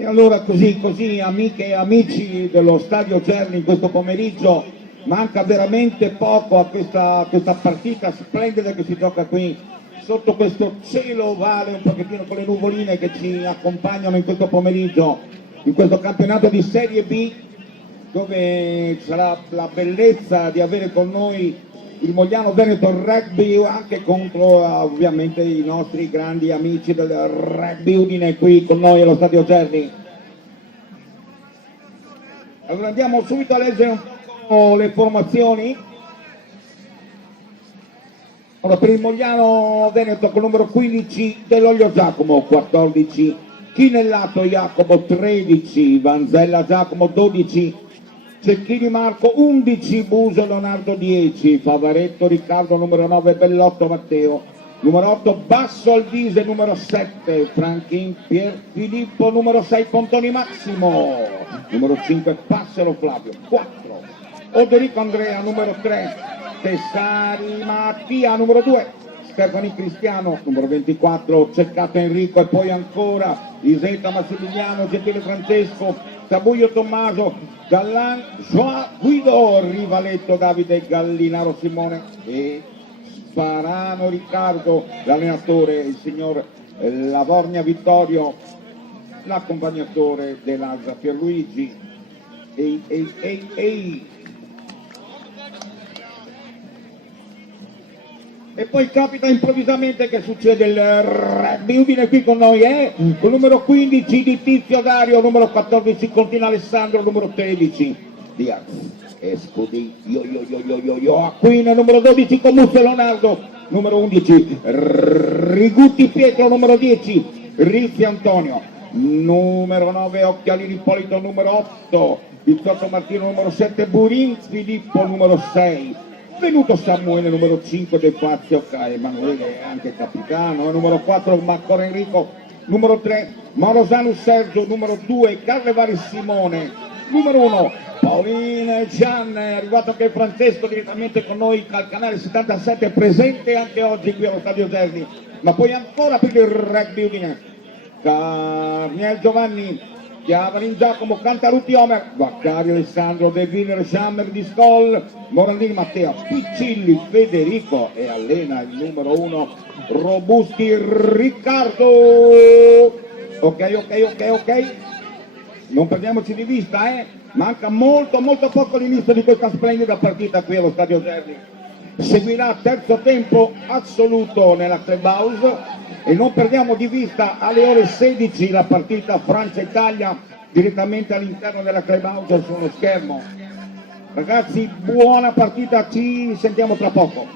E allora così amiche e amici dello Stadio Cerni in questo pomeriggio, manca veramente poco a questa partita splendida che si gioca qui sotto questo cielo ovale un pochettino con le nuvoline che ci accompagnano in questo pomeriggio, in questo campionato di Serie B, dove sarà la bellezza di avere con noi il Mogliano Veneto Rugby, anche contro ovviamente i nostri grandi amici del Rugby Udine qui con noi allo Stadio Cerni. Allora andiamo subito a leggere un po' le formazioni. Allora, per il Mogliano Veneto con numero 15 Dell'Olio Giacomo, 14 Chinellato Jacopo, 13 Vanzella Giacomo, 12 Cecchini Marco, 11 Buso Leonardo, 10 Favaretto Riccardo, numero 9 Bellotto Matteo, numero 8 Basso Alvise, numero 7 Franchin Pier Filippo, numero 6 Pontoni Massimo, numero 5 Passero Flavio, 4 Odorico Andrea, numero 3 Tessari Mattia, numero 2 Stefani Cristiano, numero 24 Ceccato Enrico, e poi ancora Isetta Massimiliano, Gentile Francesco, Tabuglio Tommaso, Gallan Joa Guido, Rivaletto Davide, Gallinaro Simone e Sparano Riccardo, l'allenatore il signor Lavorgna Vittorio, l'accompagnatore dell'Alza Pierluigi. E poi capita improvvisamente che succede il Rugby Udine qui con noi, con numero 15 di Tizio Dario, numero 14 Contino Alessandro, numero 13 Diaz Escudi Aquino, numero 12 Comuzzo Leonardo, numero 11 Rigutti Pietro, numero 10 Rizzi Antonio, numero 9 Occhialini Ippolito, numero 8 Pizzotto Martino, numero 7 Burin Filippo, numero 6 Venuto Samuele, numero 5 De Fazio Emanuele, anche capitano, numero 4 Maccora Enrico, numero 3 Morosano Sergio, numero 2 Carlevari Simone, numero 1 Paolina Gian, è arrivato anche Francesco direttamente con noi al canale 77, presente anche oggi qui allo Stadio Cerni, ma poi ancora per il Rugby Udine, Carniel Giovanni, Chiavalin Giacomo, Cantarutti Omer, Vaccari Alessandro, De Viller, Schammer di Skoll, Morandini Matteo, Piccilli Federico e allena il numero 1 Robusti Riccardo. Ok, non perdiamoci di vista, manca molto poco all'inizio di questa splendida partita qui allo Stadio Cerni. Seguirà terzo tempo assoluto nella Clubhouse e non perdiamo di vista alle ore 16 la partita Francia-Italia direttamente all'interno della Clubhouse su uno schermo. Ragazzi, buona partita, ci sentiamo tra poco.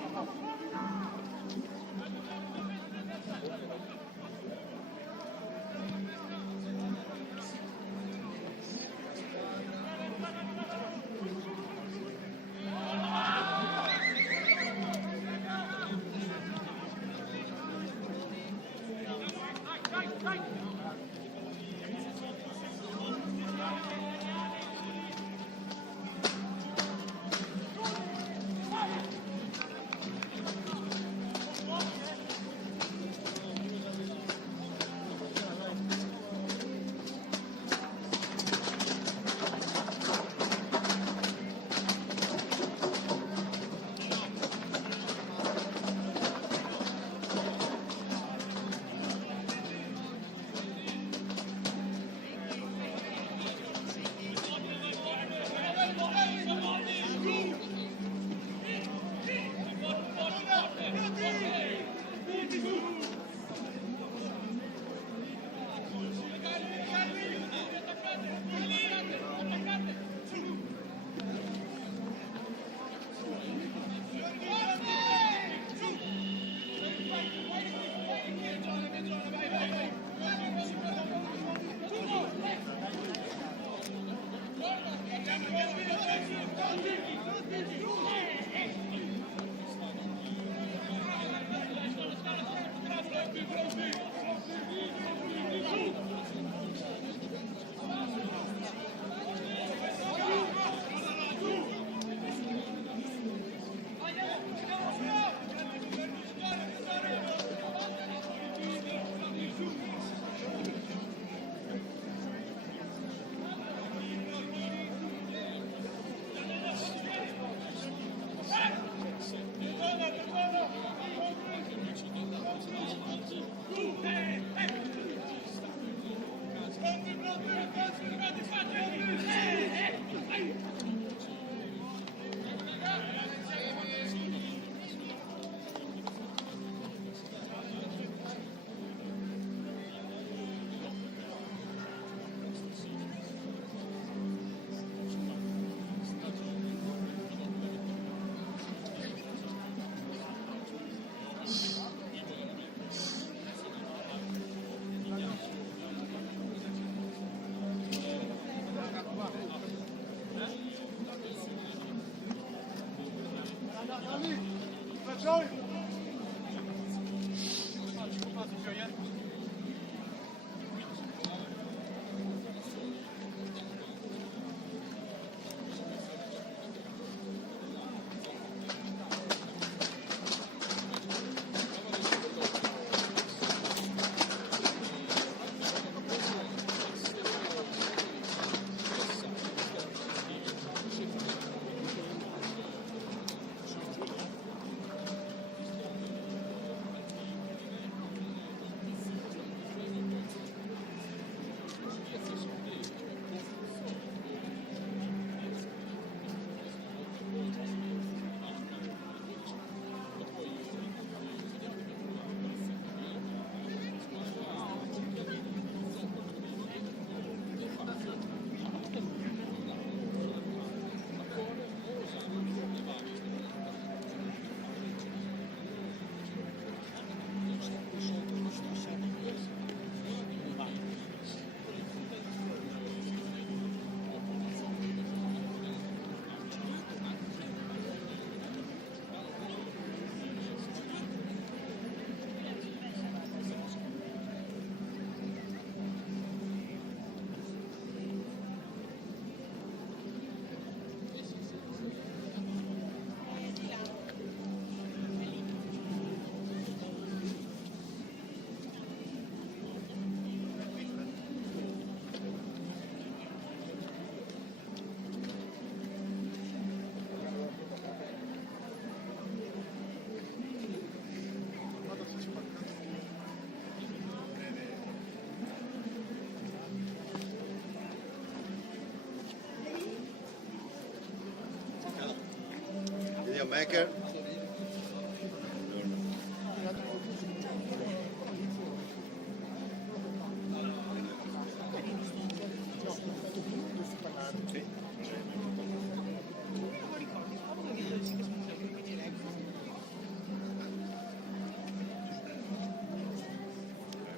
Videomaker.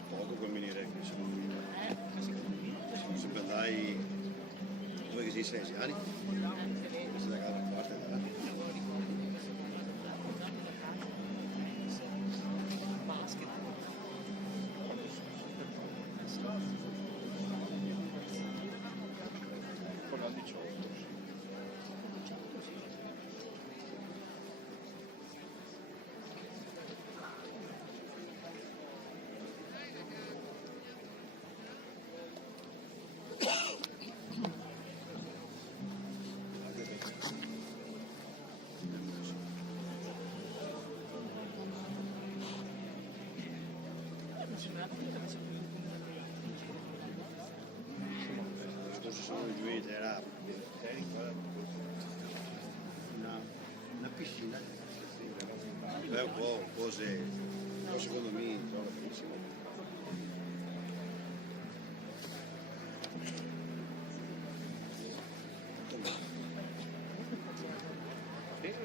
Poco con mini rugby, se andai dove che si 6 anni, questa è la parte da con 18. Scorso sono giunti, era una piscina, beh, un po' cose, però secondo me sono bellissimo.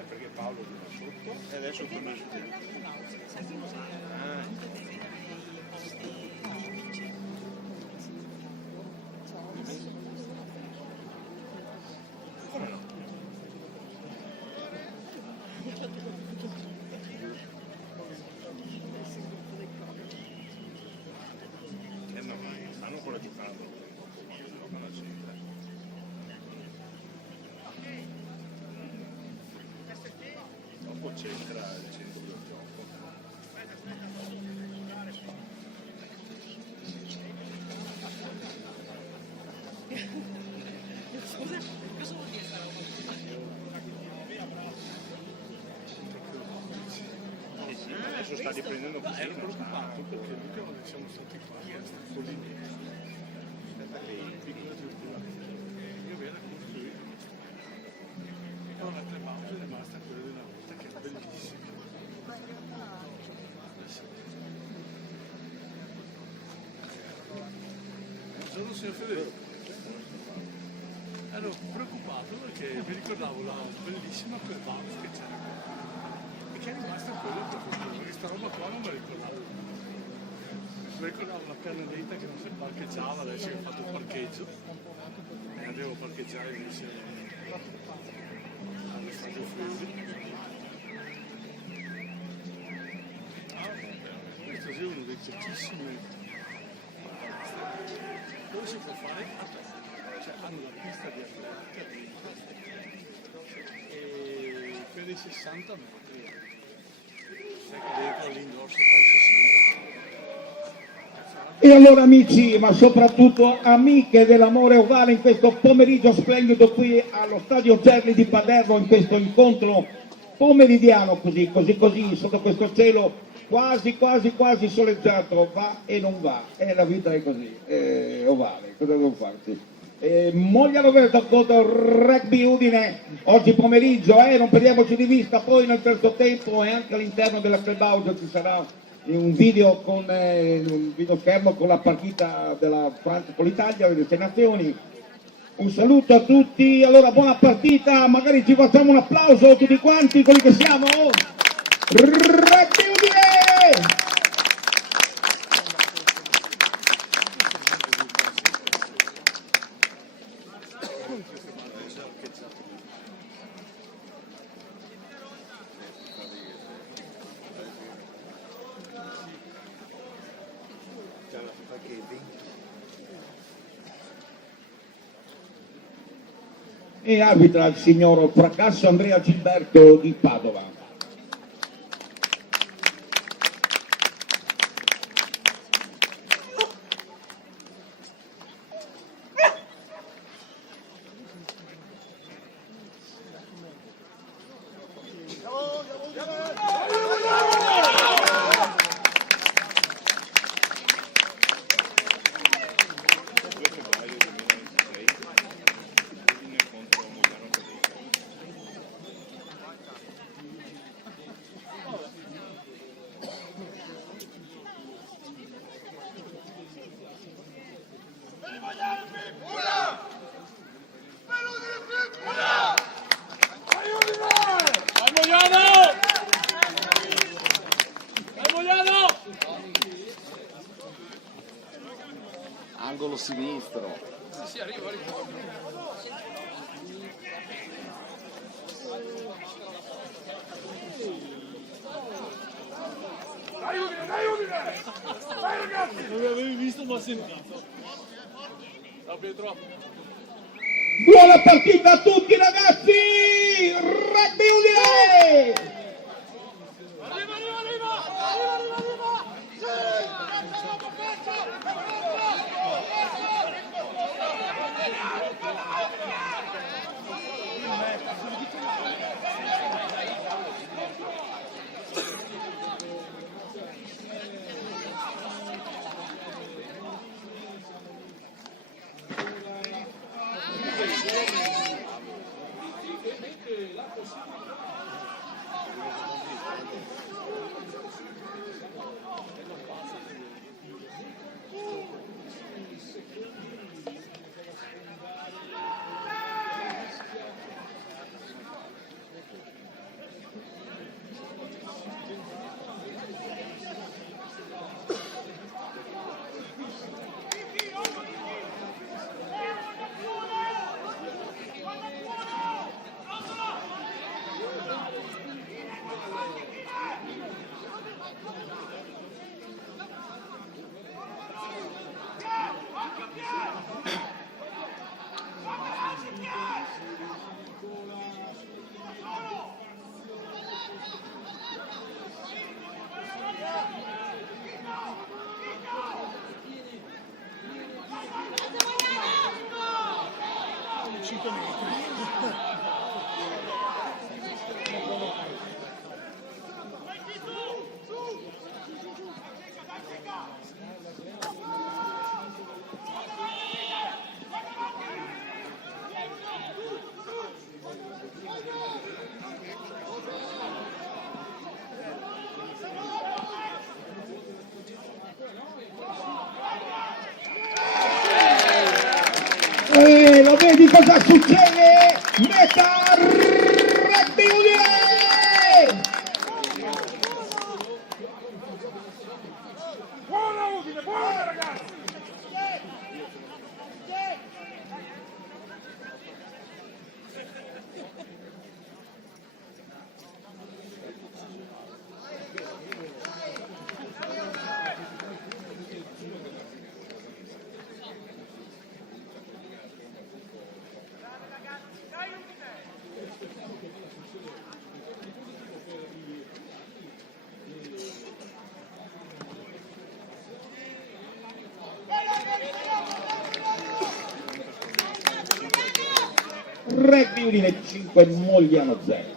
Perché Paolo viene sotto E adesso torna su te. ma stanno ancora giocando. Alla centra. Dopo c'entra il centro del gioco. Scusa, cosa vuol dire sta roba? Sì, ma adesso sta riprendendo così. Ero preoccupato perché l'ultima volta che siamo stati qua era stato lì. Aspetta che il piccolo struttura io vedo costruito. Però la tre pause è rimasta quella della volta che è bellissima. Sono signor Federico. Ero preoccupato perché mi ricordavo la bellissima per pause che c'era qua. E che è rimasta quella perché questa roba qua non me la ricordavo. Mi ricordavo la canaletta che non si parcheggiava, adesso ho fatto il parcheggio e devo parcheggiare invece allo stadio Friuli. semplicissime. Dove si può fare atletica, cioè hanno la pista di atletica e per i 60 metri. Sai che dentro all'indoor si fa i 60. E allora amici, ma soprattutto amiche dell'amore ovale, in questo pomeriggio splendido qui allo Stadio Gerli di Paderno, in questo incontro pomeridiano così, sotto questo cielo quasi soleggiato, va e non va, la vita è così, ovale, cosa devo farci? Moglia Roberto contro Rugby Udine, oggi pomeriggio, non perdiamoci di vista, poi nel terzo tempo e anche all'interno della clubhouse ci sarà un video con un videoschermo con la partita della Francia con l'Italia, delle 6 nazioni. Un saluto a tutti, allora buona partita, magari ci facciamo un applauso tutti quanti, quelli che siamo. Rugby Udine! E arbitra il signor Fracasso Andrea Gilberto di Padova. Angolo sinistro. Sì, arrivo. Dai Udine! Dai ragazzi! Non l'avevi visto ma sentito. Ciao Pietro. Buona partita a tutti ragazzi! Rugby Udine! Arriva! Lo vedi cosa succede? Meta Rugby Udine! Buona Udine, buona ragazzi! Rugby Udine 5, Mogliano 0.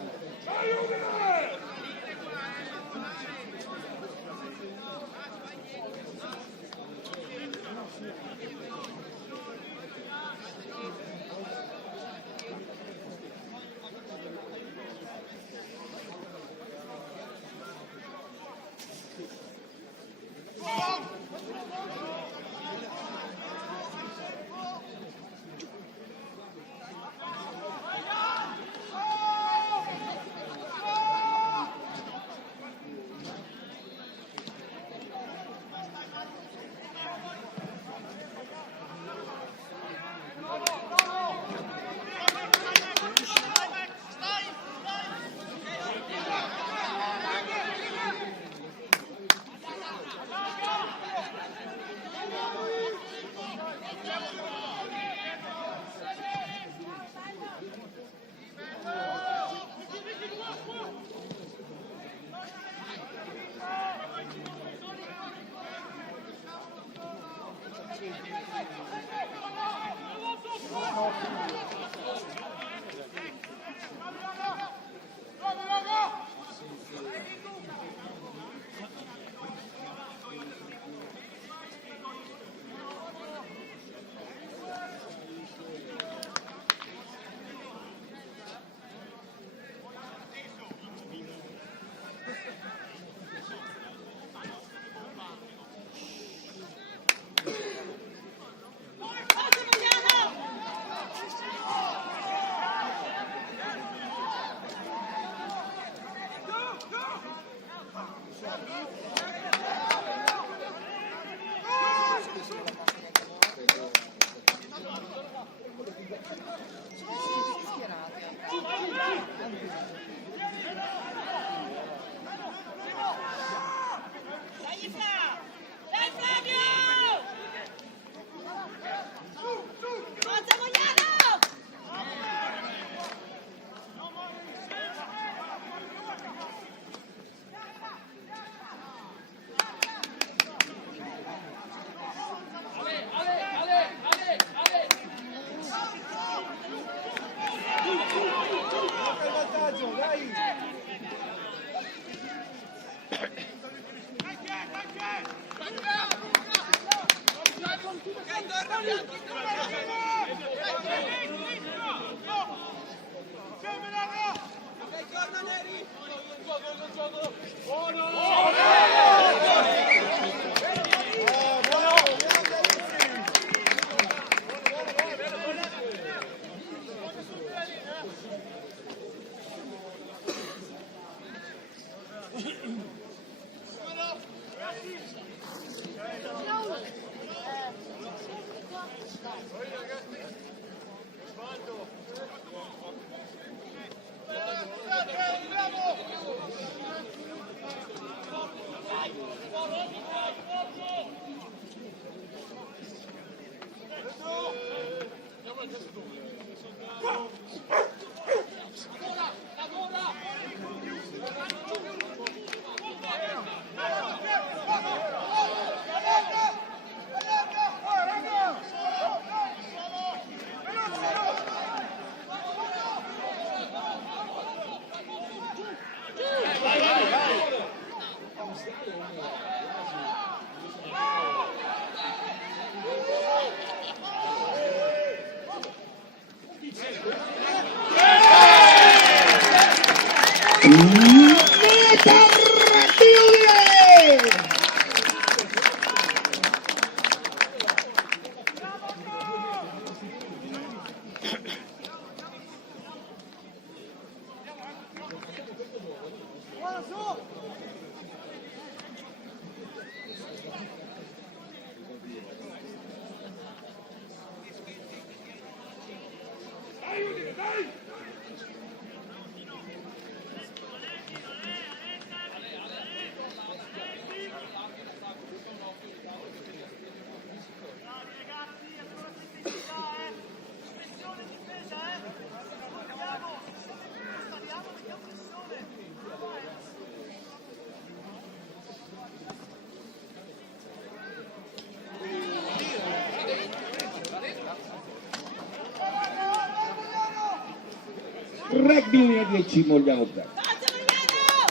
rugby 2010 Mogliano 0. Forza Mariano!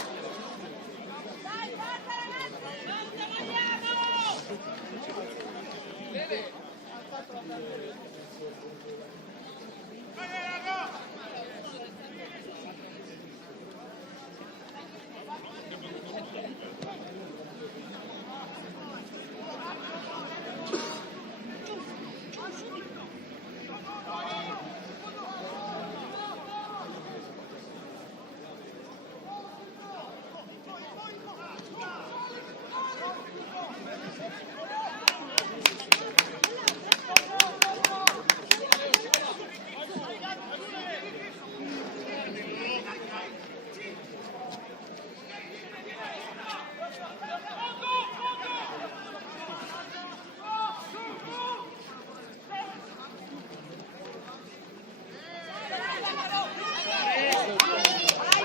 Dai, forza ragazzi! Forza Mariano!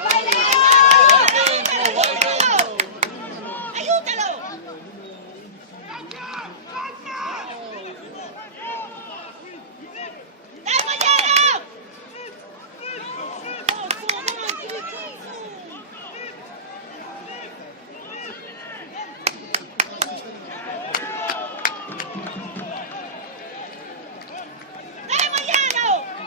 Vai Leo! Aiutalo! Dai Mariano! Dai Mariano! Dai!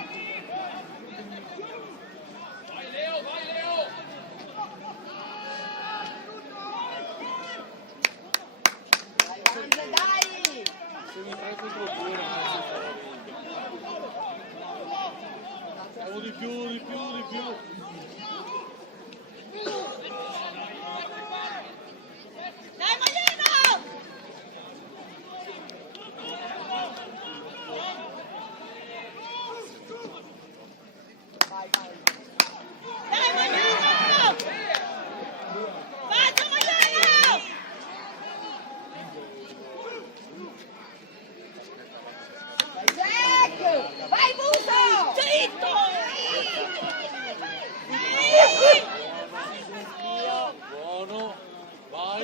Oh, di più, di più, di più. Dai Mariano! Dai Mariano! Forza Mariano! Jack! Vai Buso! Zitto! Buono. Vai.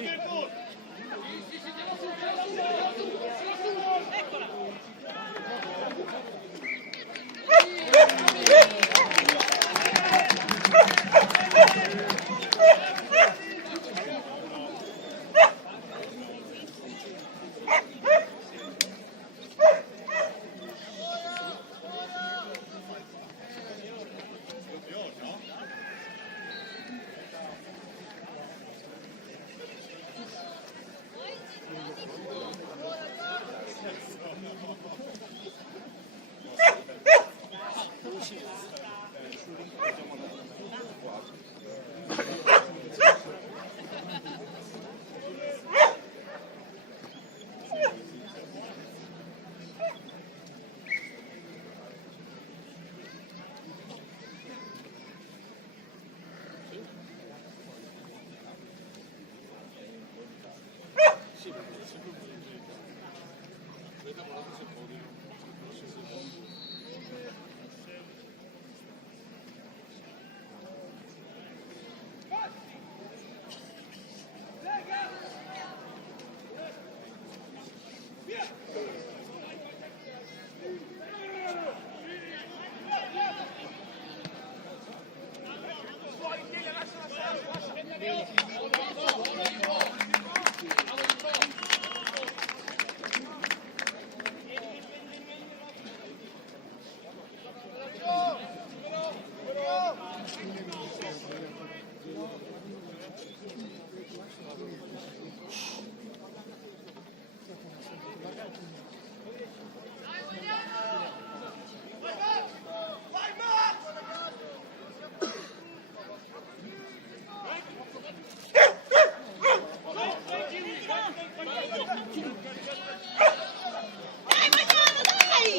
Dai Mariano, dai!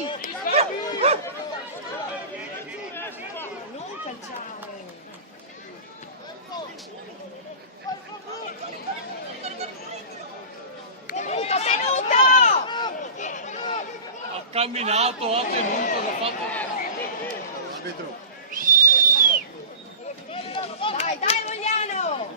Non calciare! Tenuto, tenuto! Ha camminato, ha tenuto, l'ha fatto. Arbitro. Dai, dai Mariano!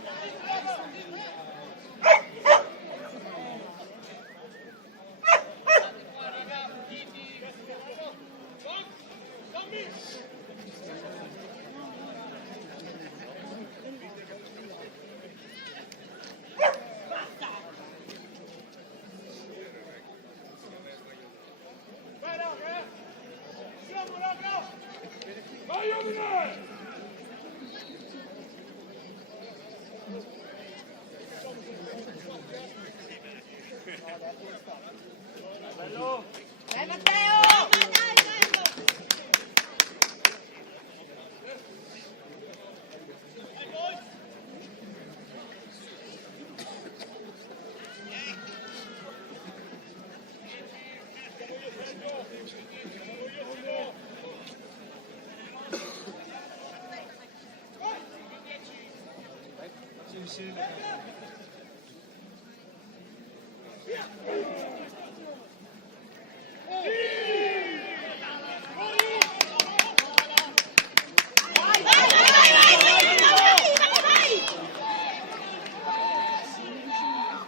Dai Matteo!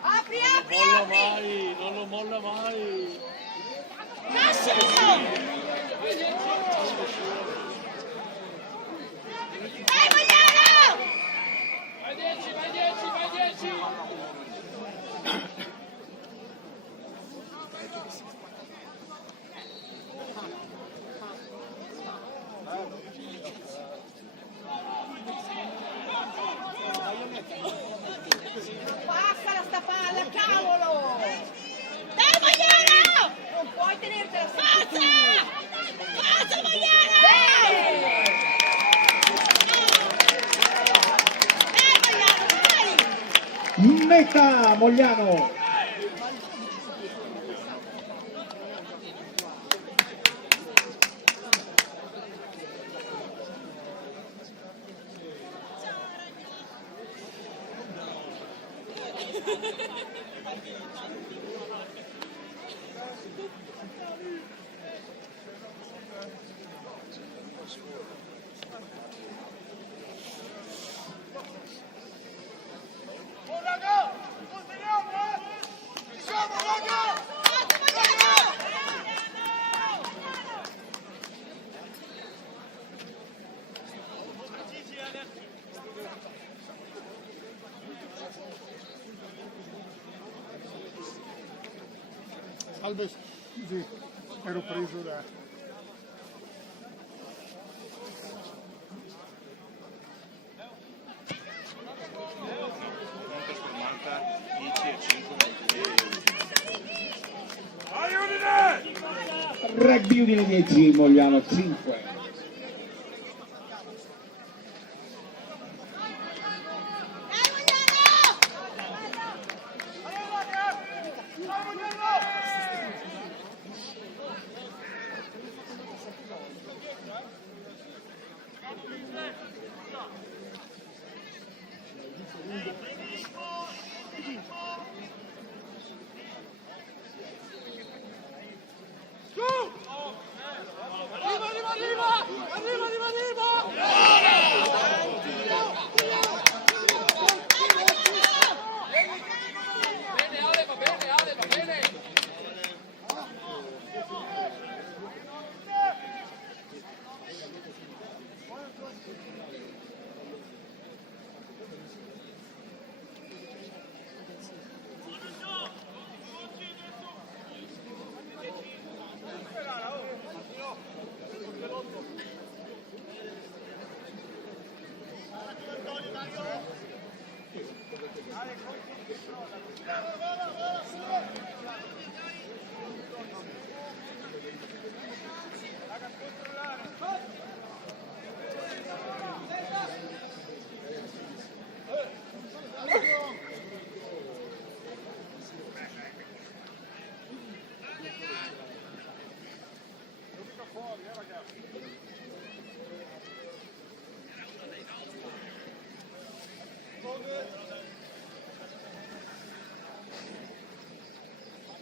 Apri, apri, apri! Non lo molla mai! Massimo! Dai Magliano! Vai 10, vai 10, vai 10! Passala sta palla, cavolo! Dai Magliano! Non puoi tenertela sempre tu! Forza Magliano! Dai Magliano, dai! Meta Mogliano. Salve, scusi, ero preso da... Comunque sformata 10 e 5 Rugby Udine 10, Mogliano 5.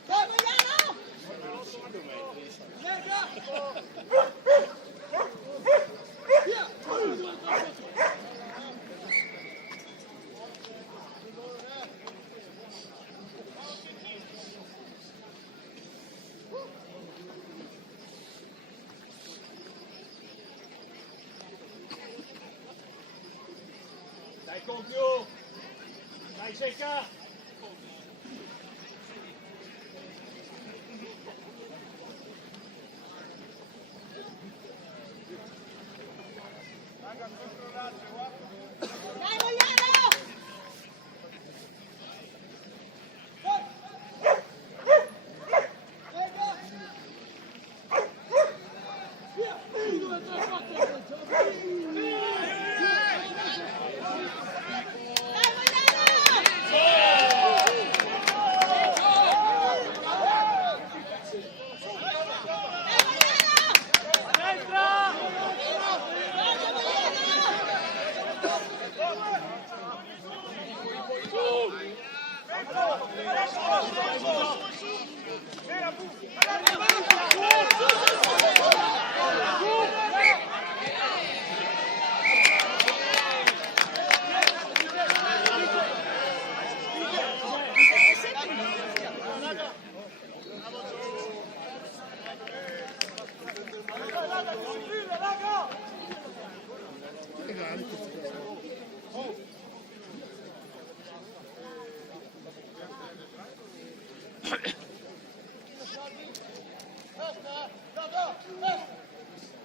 Dai Magliano! Dai Magliano! Dai compio! Dai secca!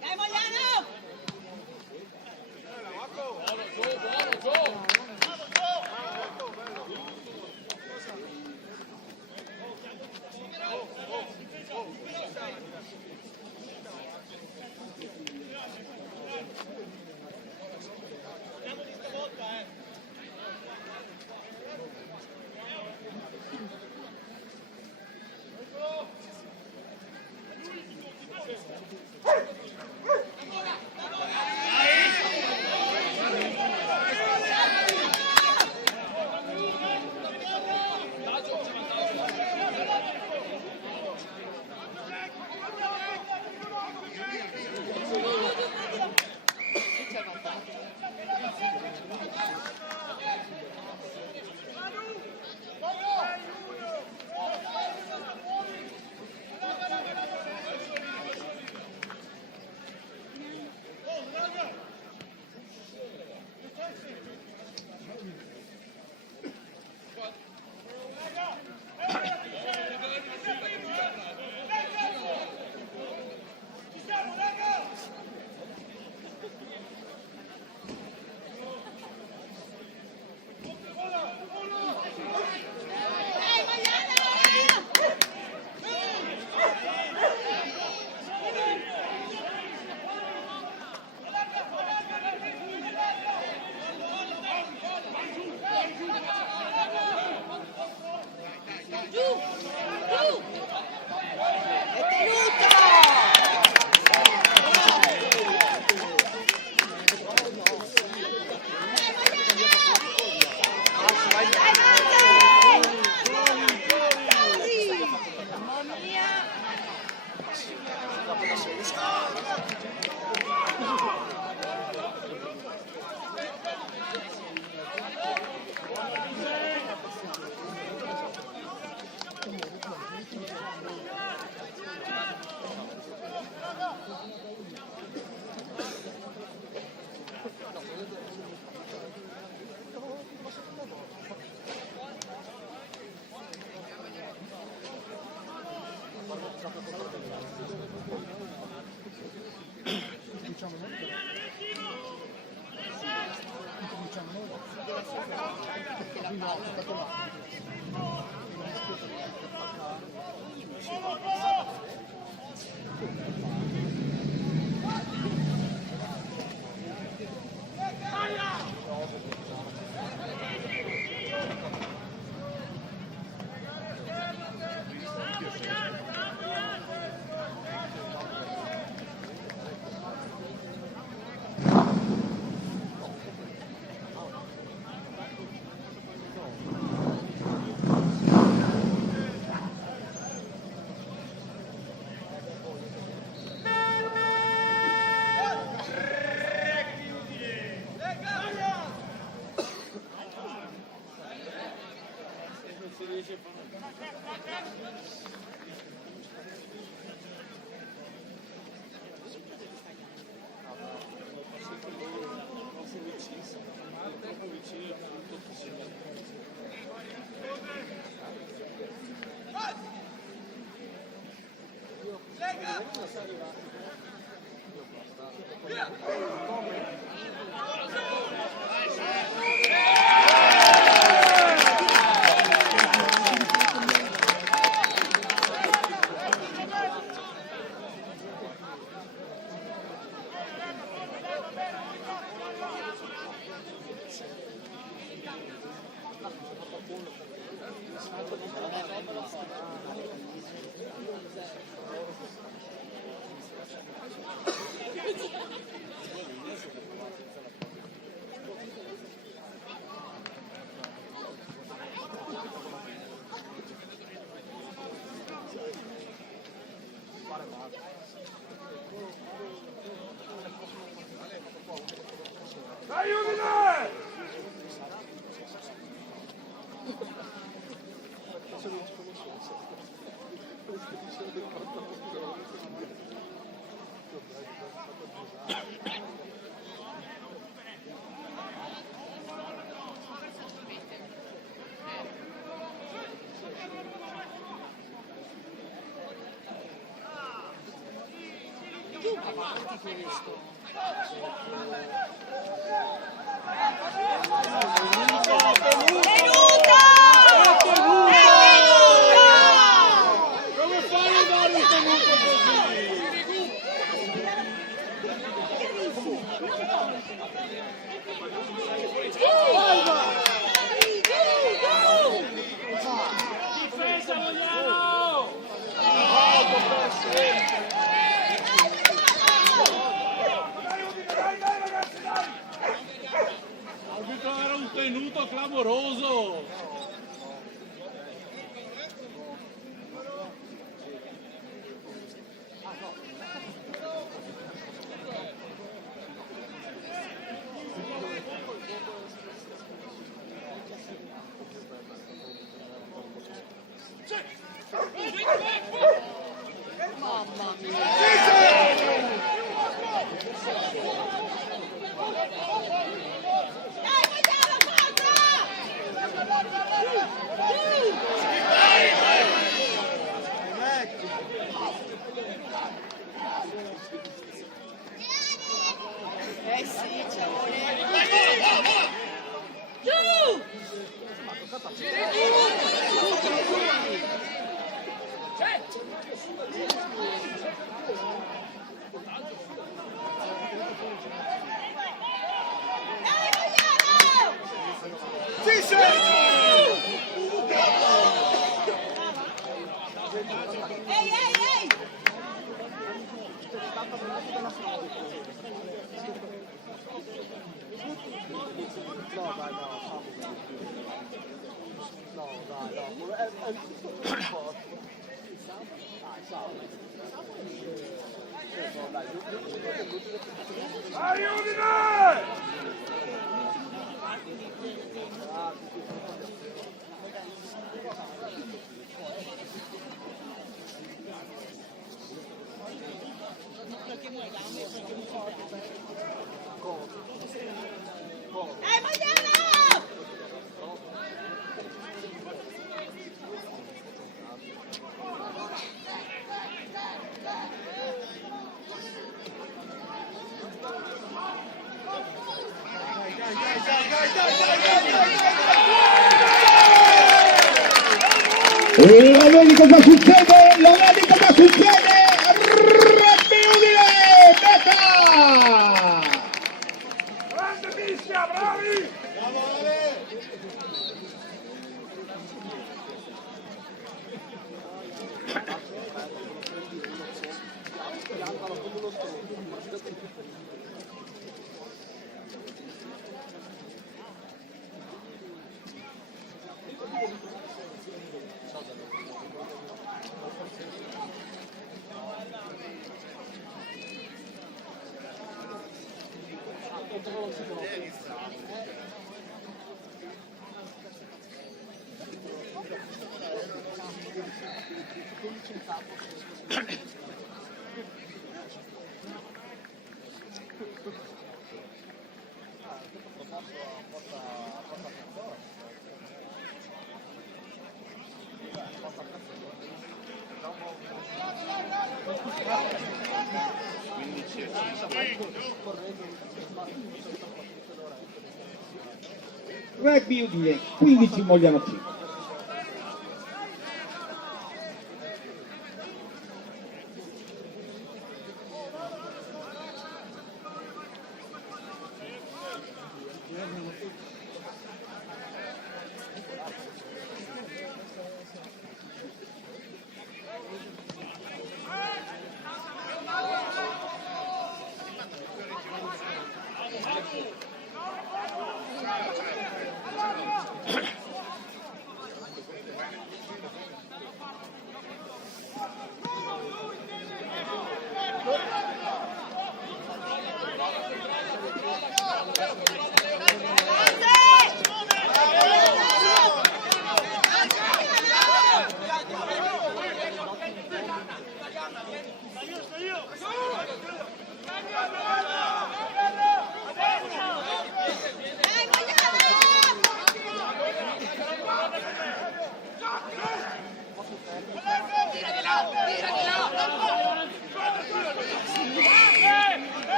Dai Mogliano! Come fai a dare un tenuto così? Difesa Vogliano! Arbitro era un tenuto clamoroso! Dai, Vogliano, forza! Sì, ci vuole. Giù! Dai, Vogliano! Ehi, ehi, ehi! Dai, Vogliano! E lo vedi cosa succede? Lo vedi cosa succede? Rugby Udine! Meta! Grande mischia, bravi! Rugby Udine 15, Mogliano 5.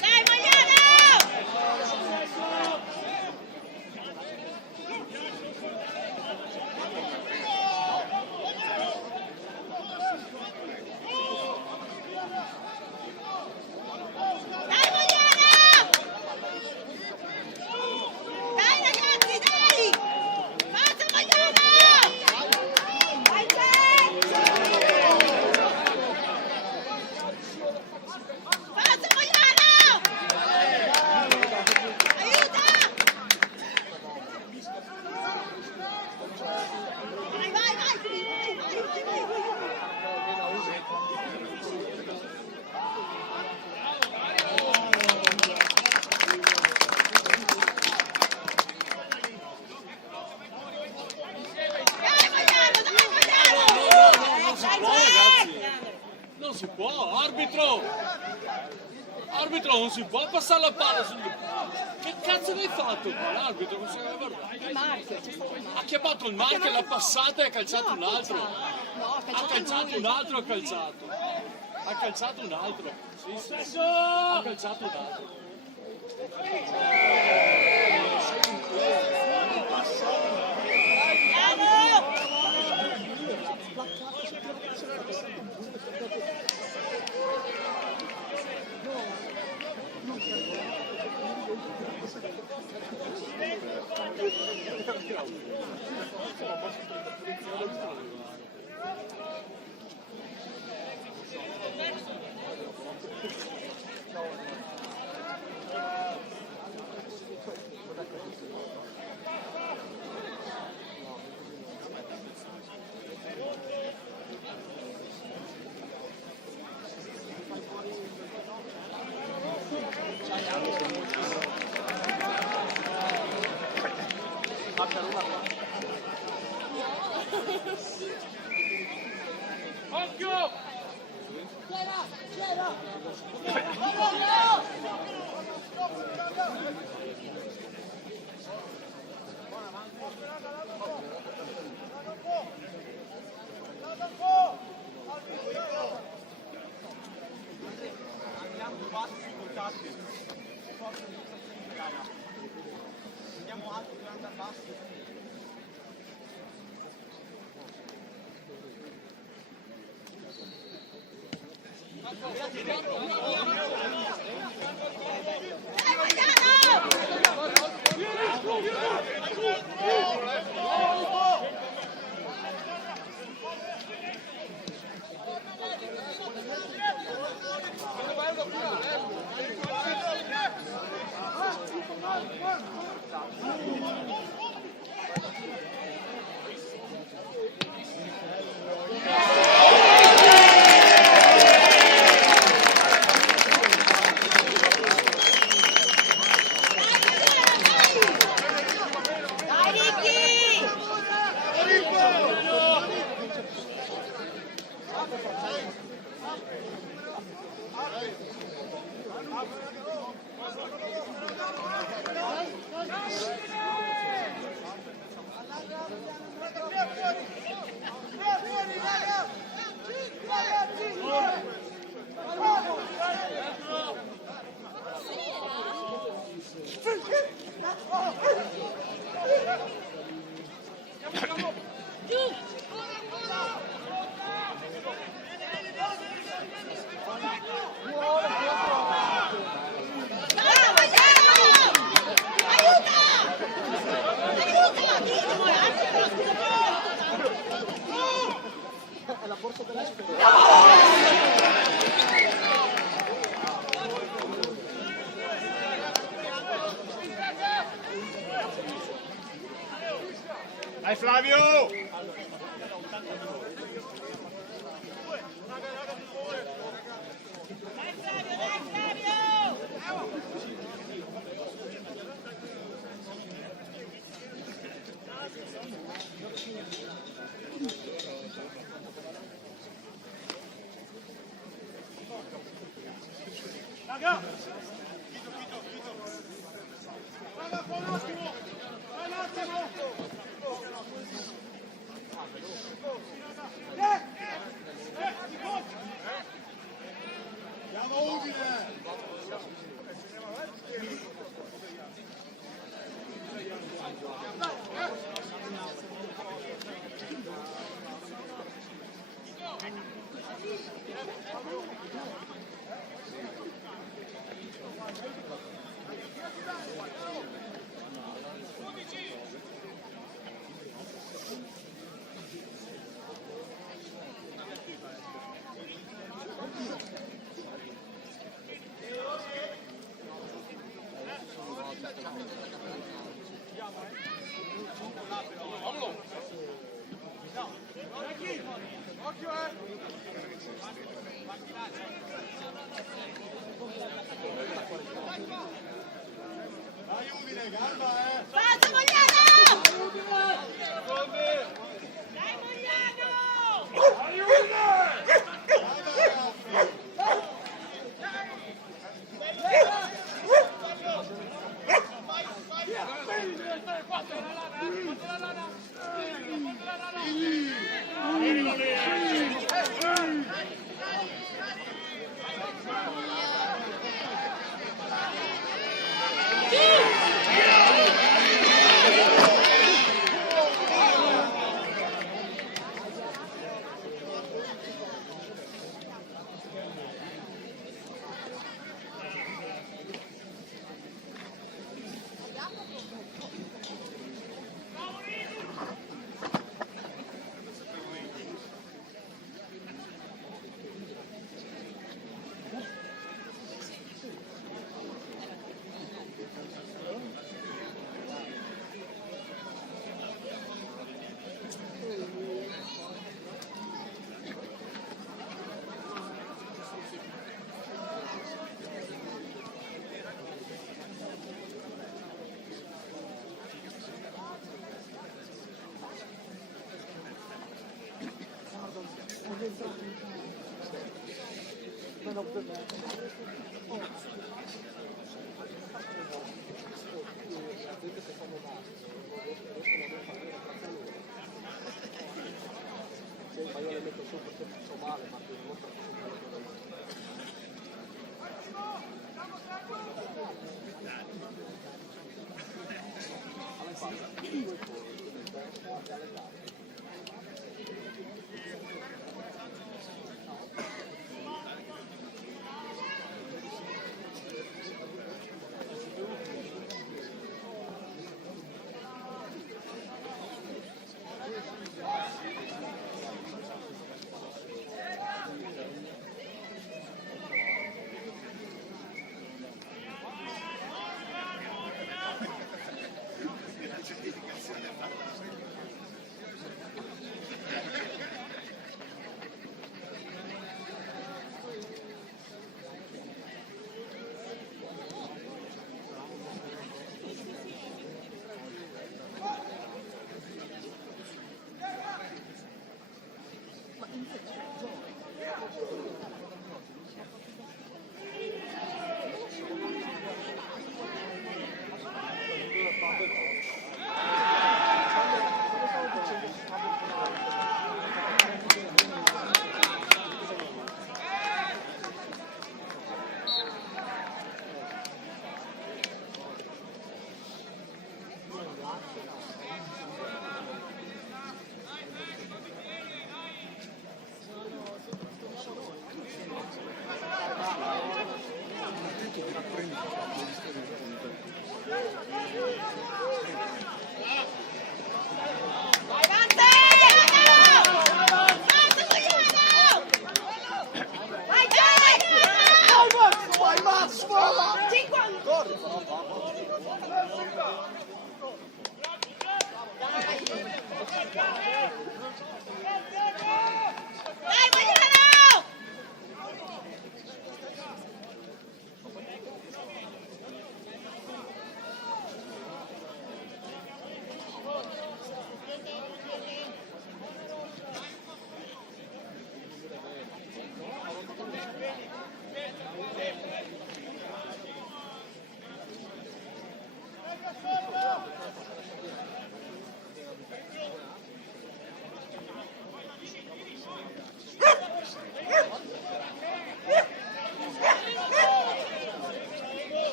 Dai, Mogliano! Dai, forza, Mogliano! Dai, Mogliano! Dai, Mogliano! Dai, ragazzi, dai! Forza, Mogliano! Vai, forza, Mogliano! Aiuta! Vai, vai, vai! Dai, Mogliano, dai, Mogliano! Non si può, arbitro! Arbitro, non si può passare la palla sul... Che cazzo ne hai fatto qua? L'arbitro non si aveva guardato. Il marchio, c'è stato il marchio. Ha chiamato il marchio, l'ha passata e ha calciato un altro. No, Ha calciato un altro, ha calciato. Ha calciato un altro. Sì, sì. Ha calciato un altro. Occhio! Dai, Ricky! Vai Flavio! Dai Flavio, dai Flavio! Forza Mogliano! Dai Mogliano!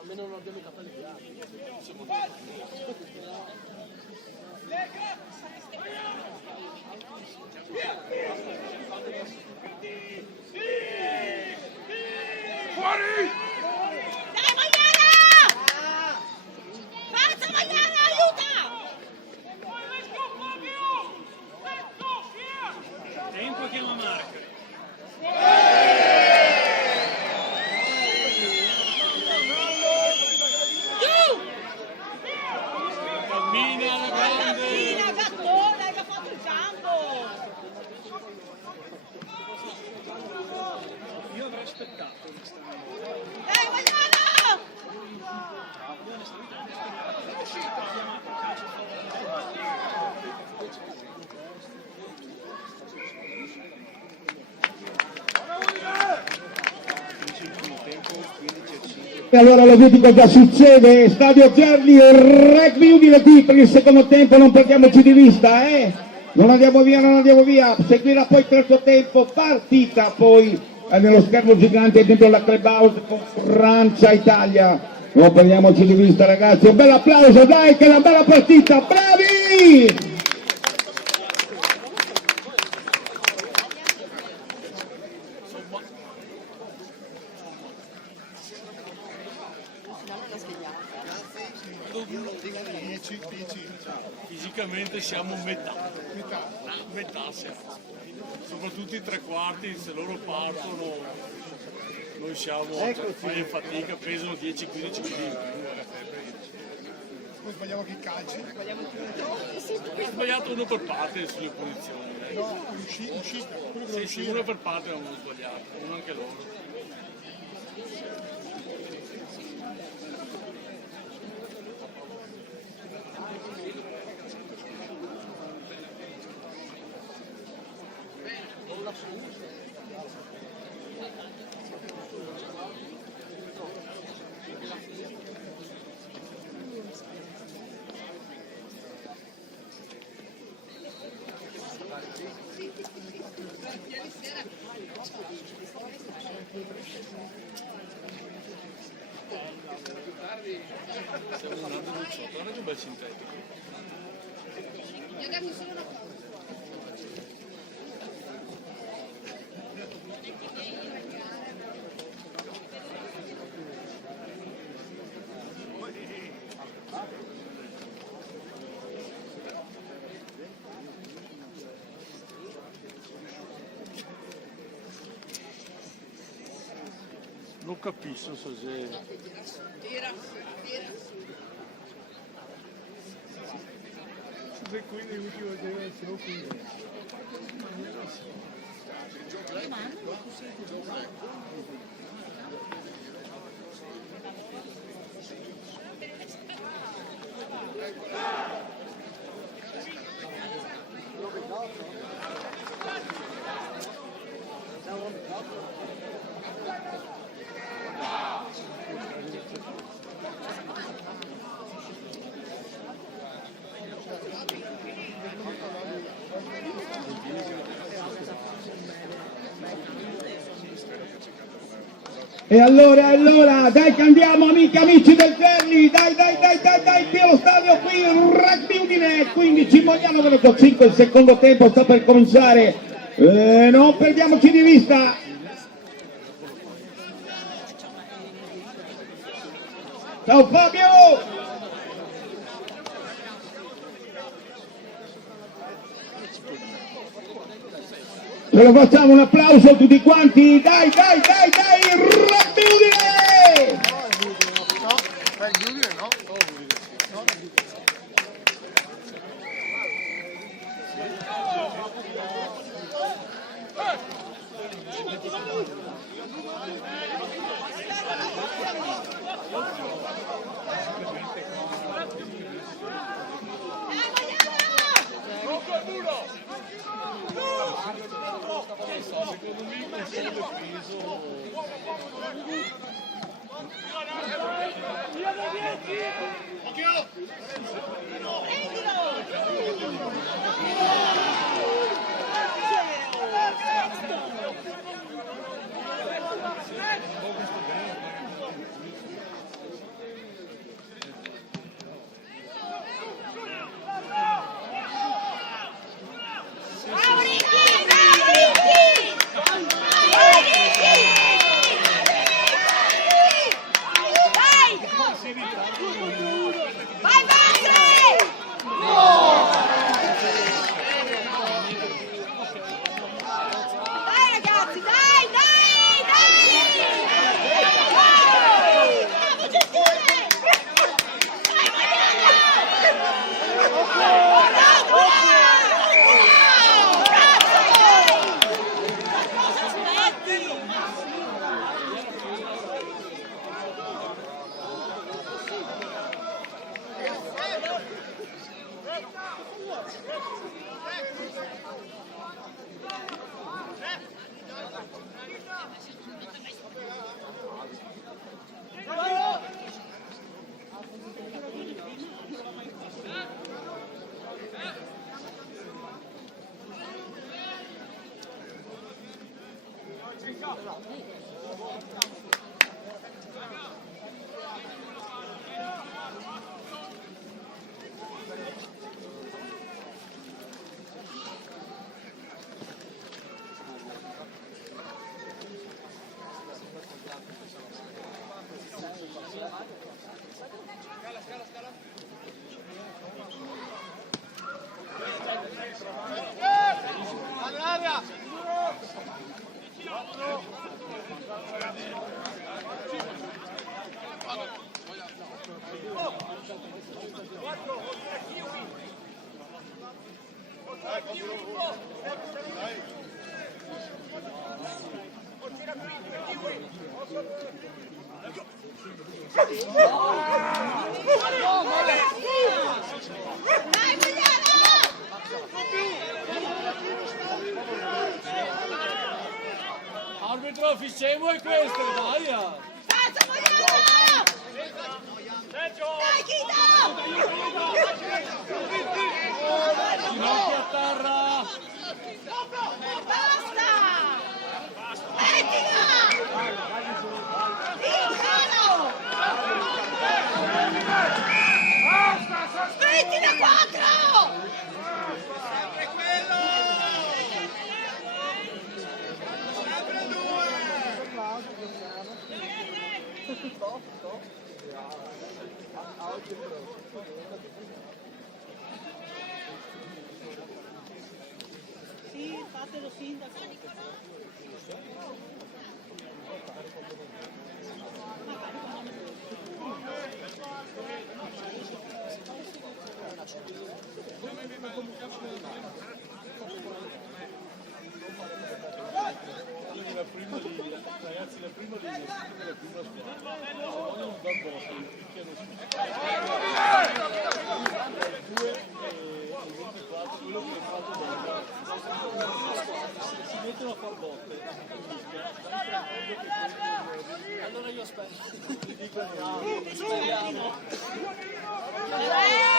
Almeno non abbiamo i capelli bianchi. Dai Magliana! Forza Magliana, aiuta! Tempo che lo marca. Cammini alla grande. Cammina, gattone, hai fatto il campo! Io avrei aspettato onestamente. Dai Magliana! E allora lo vedi cosa succede, Stadio Gerli, Rugby Udine qui per il secondo tempo, non perdiamoci di vista, non andiamo via, seguirà poi il terzo tempo, partita poi nello schermo gigante dentro la clubhouse con Francia-Italia, non perdiamoci di vista ragazzi, un bel applauso, dai che è una bella partita, bravi! Fisicamente siamo metà siamo. Soprattutto i tre quarti, se loro partono, noi siamo, fai fatica, pesano 10-15 kg. Poi sbagliamo che i calci. Ho sbagliato uno per parte sulle posizioni. No, uscita. Quello che non Sì, uno per parte avevamo sbagliato, uno anche loro. Siamo in un altro luccioso, guarda che bel sintetico. Gli ho dato solo una cosa. Non capisco se... quindi l'ultimo giorno siamo qui. E allora, dai che andiamo amici del Gerli, dai, qui allo stadio, qui Rugby Udine, 15, Mogliano veloce 5, il secondo tempo sta per cominciare, non perdiamoci di vista. Ciao Fabio! Se lo facciamo un applauso a tutti quanti, dai, Rugby Udine! No, è Udine, no, è il Udine, no. Secondo me è sempre peso. Arbitro, fiscemo è questo, dai! Forza Mogliano! Dai, Chito! Ginocchio a terra! Basta! Mettila! Vincolo! Smetti da 4! Sì, fatelo sindaco. La prima linea, ragazzi, la prima linea, siccome la prima squadra, se vogliono un bel boss, li picchiano su. Il 2 e il 24, quello che ha fatto dopo, si mettono a far botte. Allora io aspetto. Ti dicono, Speriamo. Vai!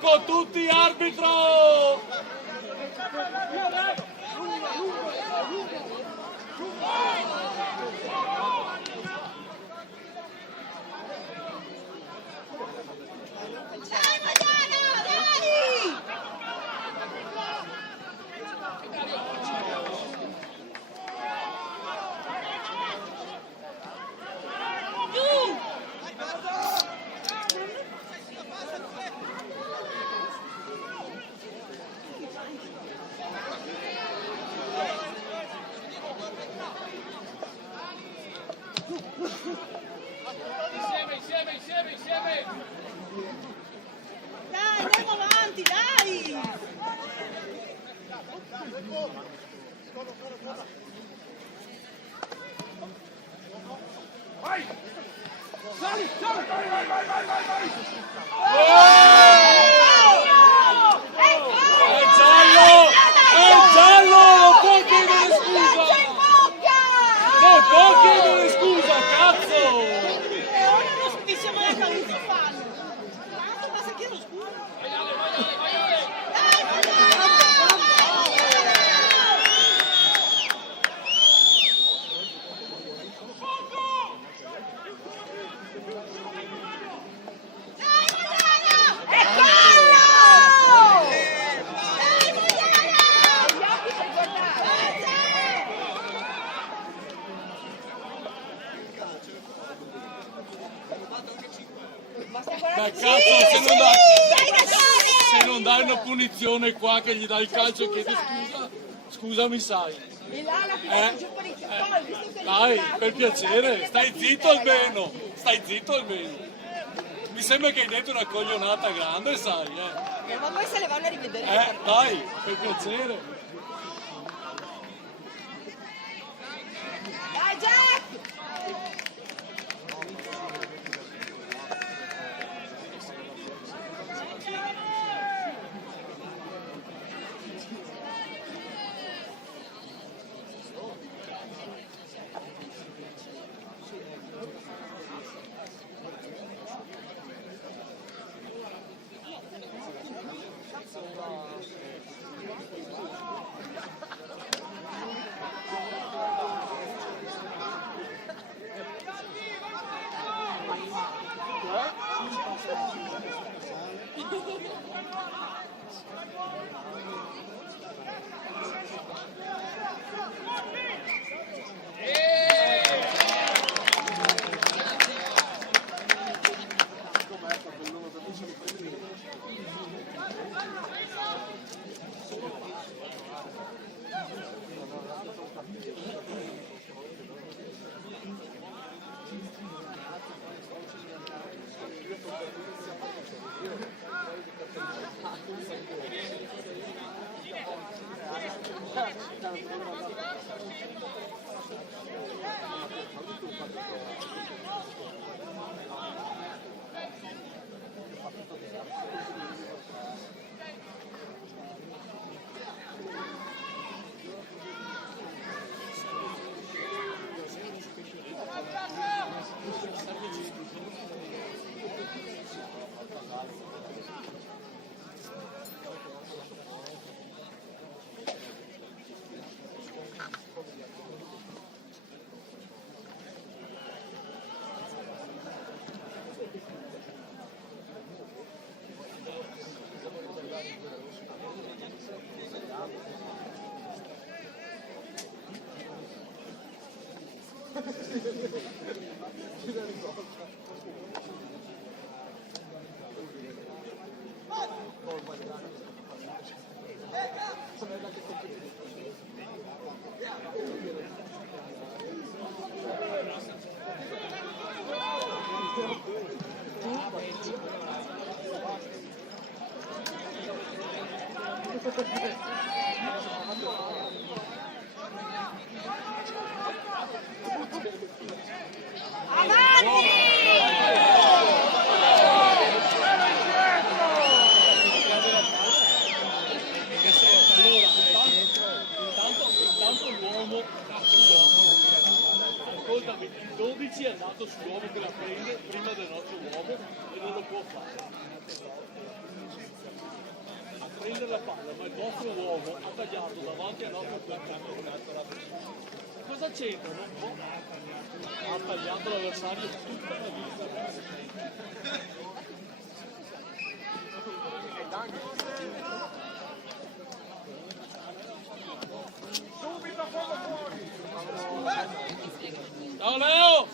con tutti, arbitro! Dai Mariana, dai! Giù! Insieme! Dai, andiamo avanti, dai! È giallo! Non può chiedere scusa! Non può chiedere scusa, cazzo! Ora non capiamo neanche a un fallo. Tanto basta chiedere scusa. Dai, Mariana! Ma cazzo, se non dai una punizione qua che gli dai il calcio e chiedi scusa, scusami sai. Dai, per piacere, stai zitto almeno. Mi sembra che hai detto una coglionata grande, sai, Ma poi se le vanno a rivedere. Dai, per piacere. Dai Jack! Intanto l'uomo, ascoltami, il 12 è andato sull'uomo che la prende prima del nostro uomo e non lo può fare. la palla, ma il vostro uomo ha tagliato davanti al nostro campo. Cosa c'entra? Ha tagliato l'avversario tutta la vita. Ciao Leo!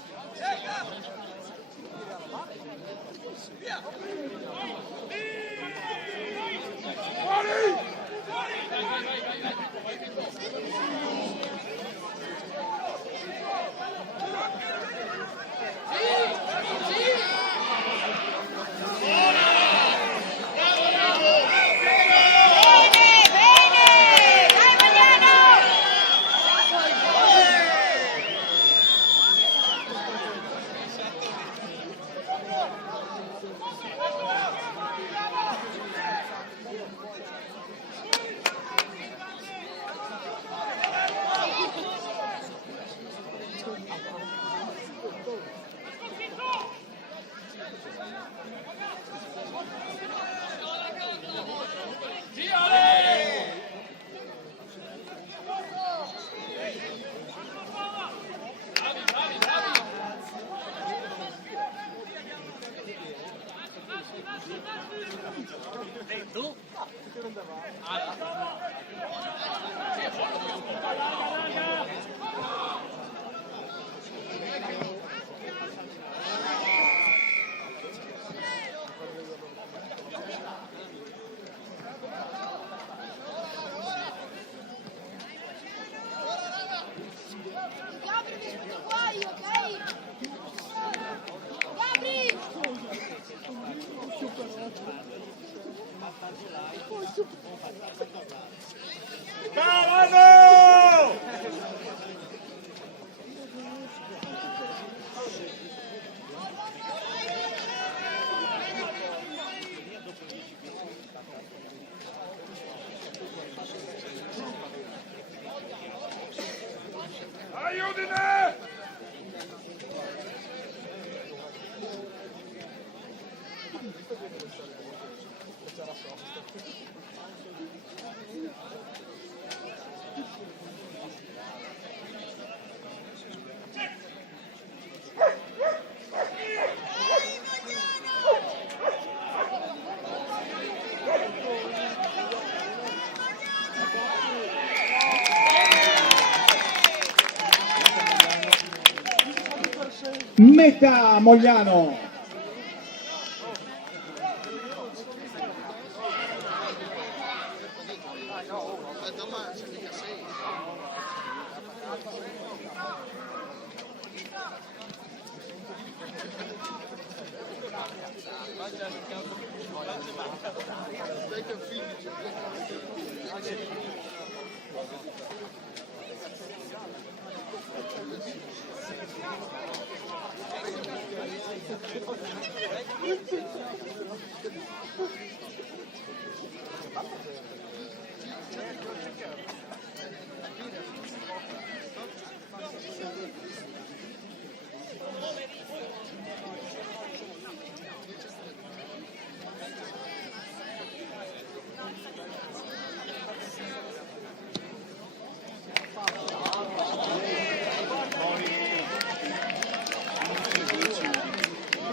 Meta Mogliano.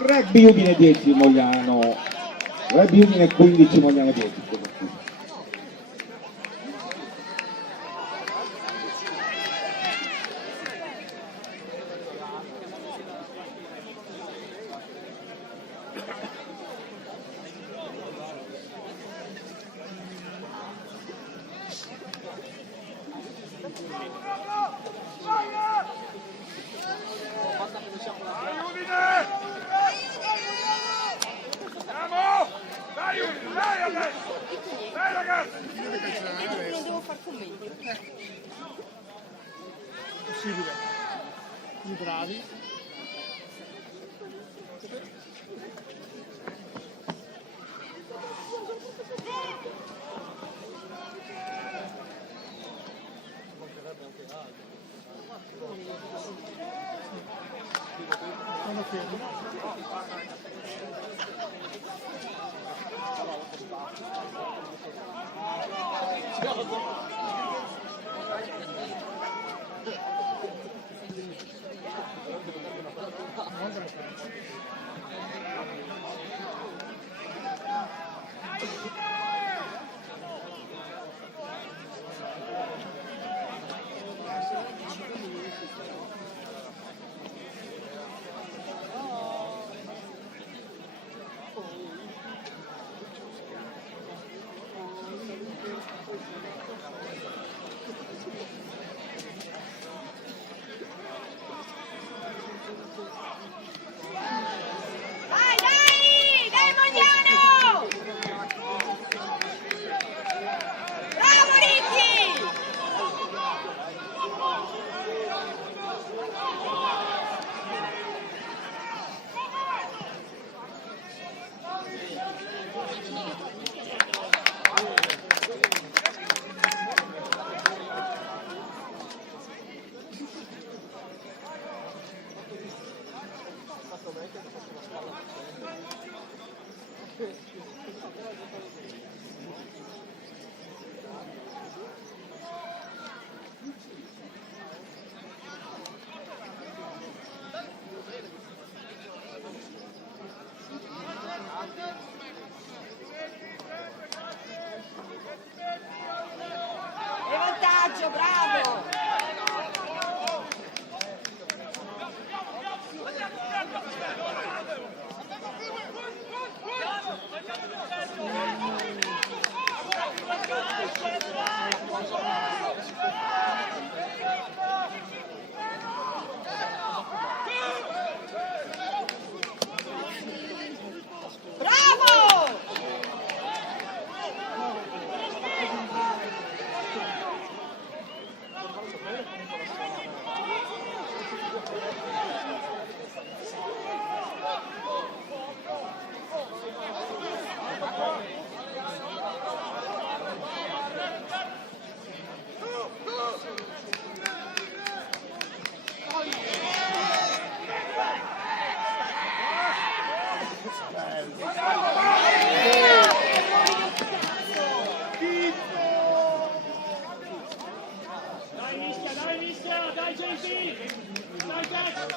Rugby Udine 10 Mogliano, Rugby Udine 15 Mogliano 10. Non devo far commenti. Possibile. I bravi. Sono fermo. Dai, dai! Dai, Mogliano! Bravo, Ricky! E vantaggio, bravo! Bravo! Dai mischia, dai JP! Dai Jack!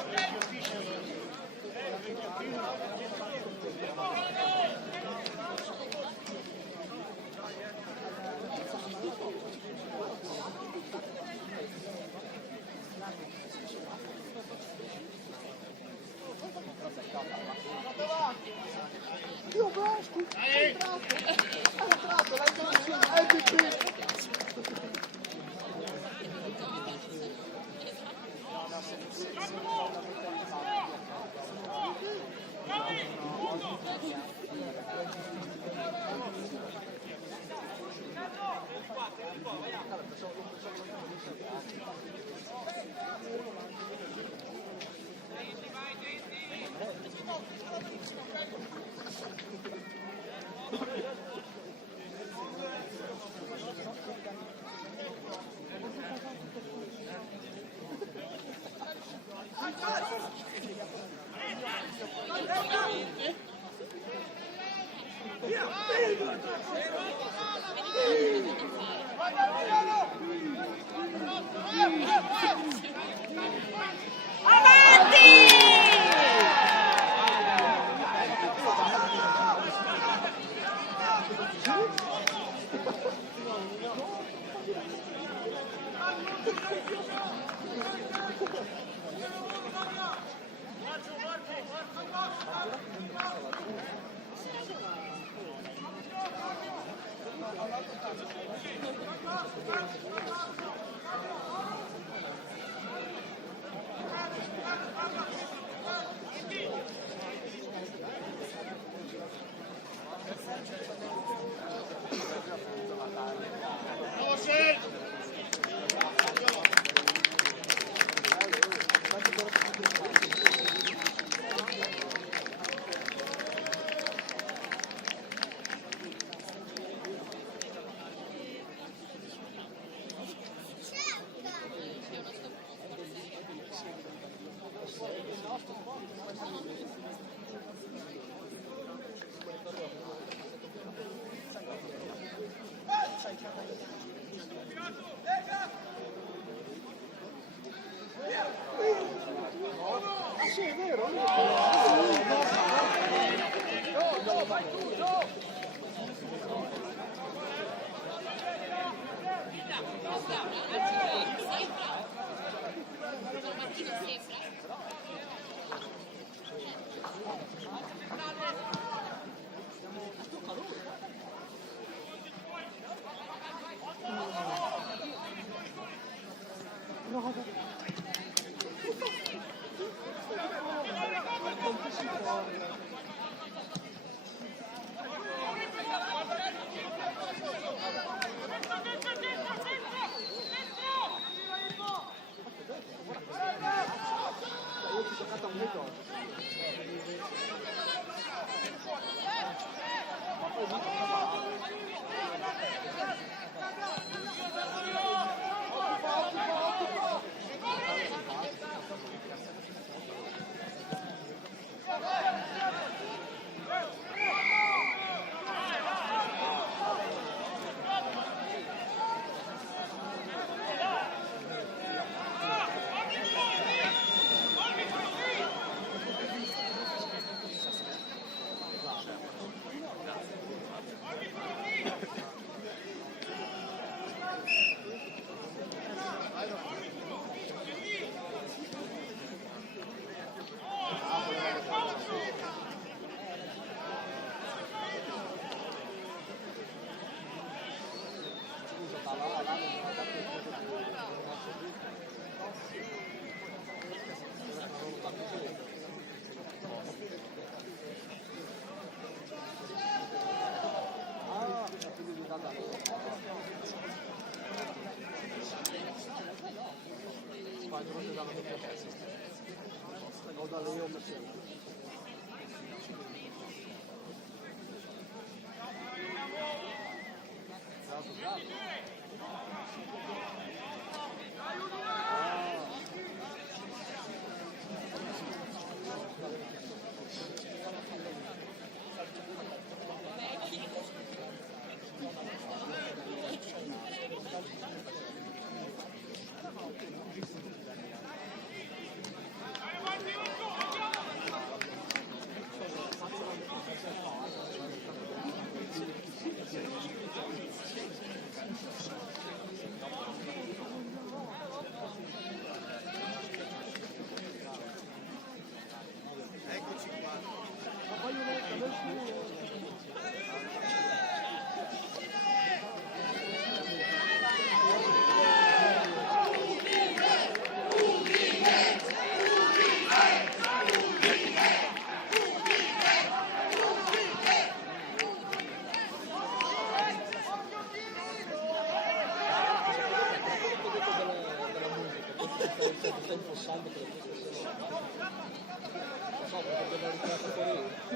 Sì, è vero.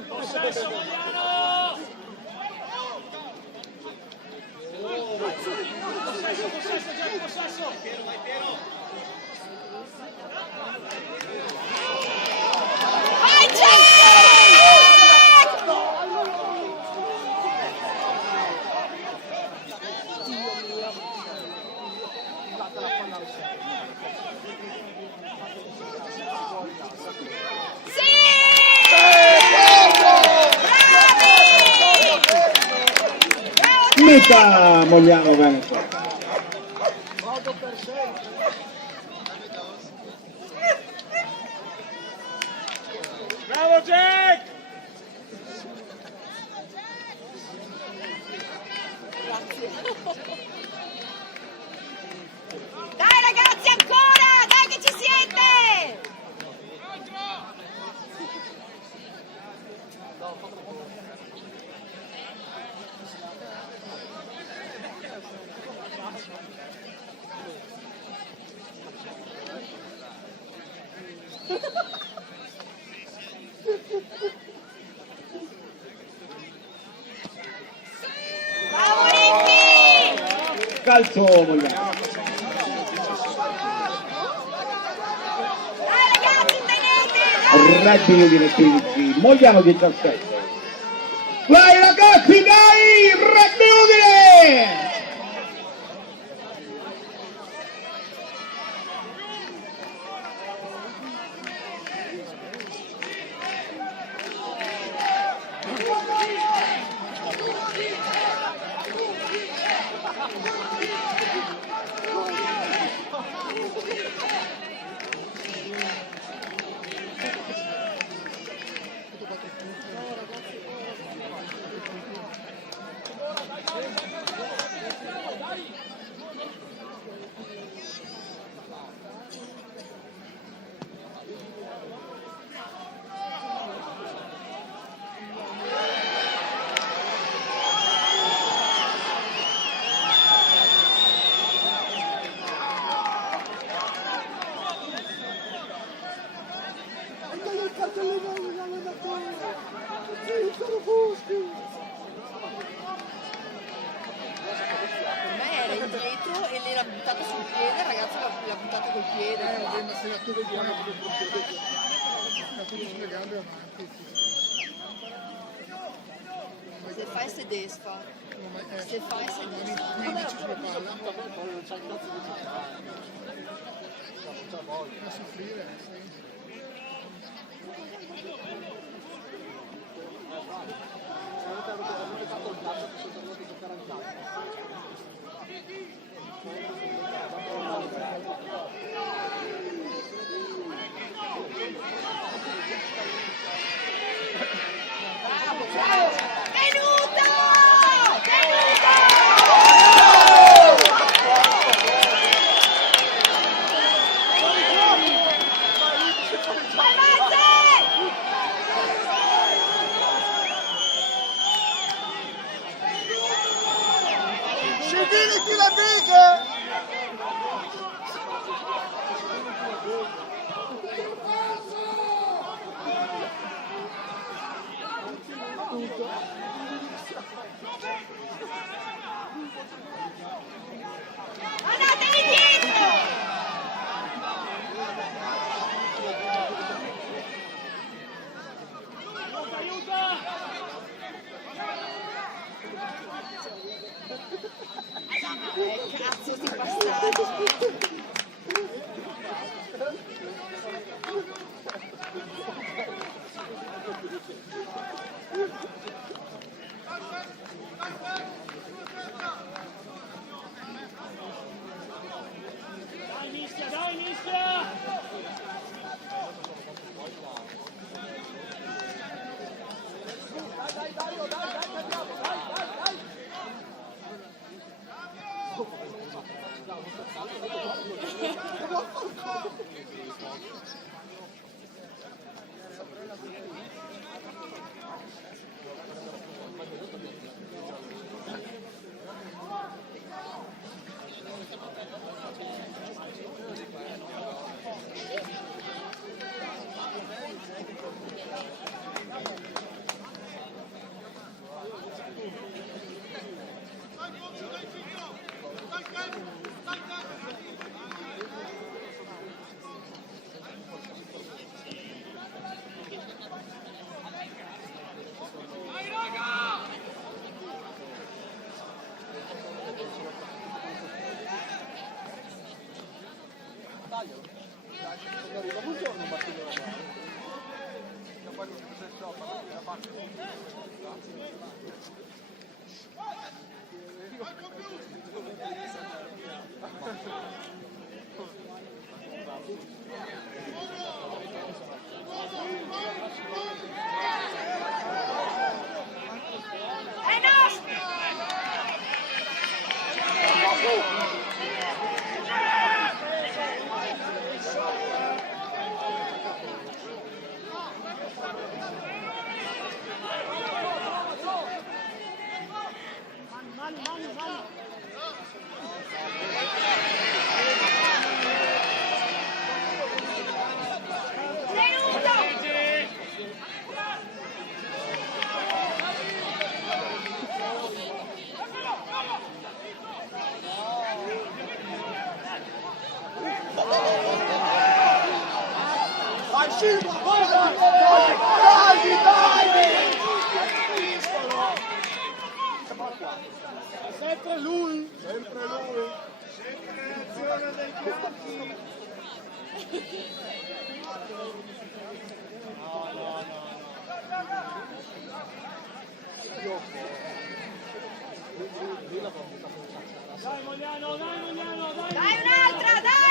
Possesso, Mariano! Possesso, Gianni, possesso! Vai Jack! Meta Mogliano Veneto. Bravo Jack! Dai ragazzi ancora! Dai che ci siete! Bravo Ricky! Calcio Mogliano. Dai ragazzi tenete! Reggio Udine 15, Mogliano 17. Vai ragazzi, dai! Reggio Udine! l'ha buttata sul piede, il ragazzo l'ha buttata col piede. Ma se la tu vediamo che la tu sulle gambe avanti. Se fai se desfa. Se fai se desfa. 15 sulla palla. A soffrire, sì. Scenditi la biga! Andatevi dietro! Cazzo sti bastardi! Dai, mischia! Sempre lui! Sempre lui! Sempre l'azione dei campi! Dai Mogliano, dai Mogliano, dai! Dai un'altra, dai!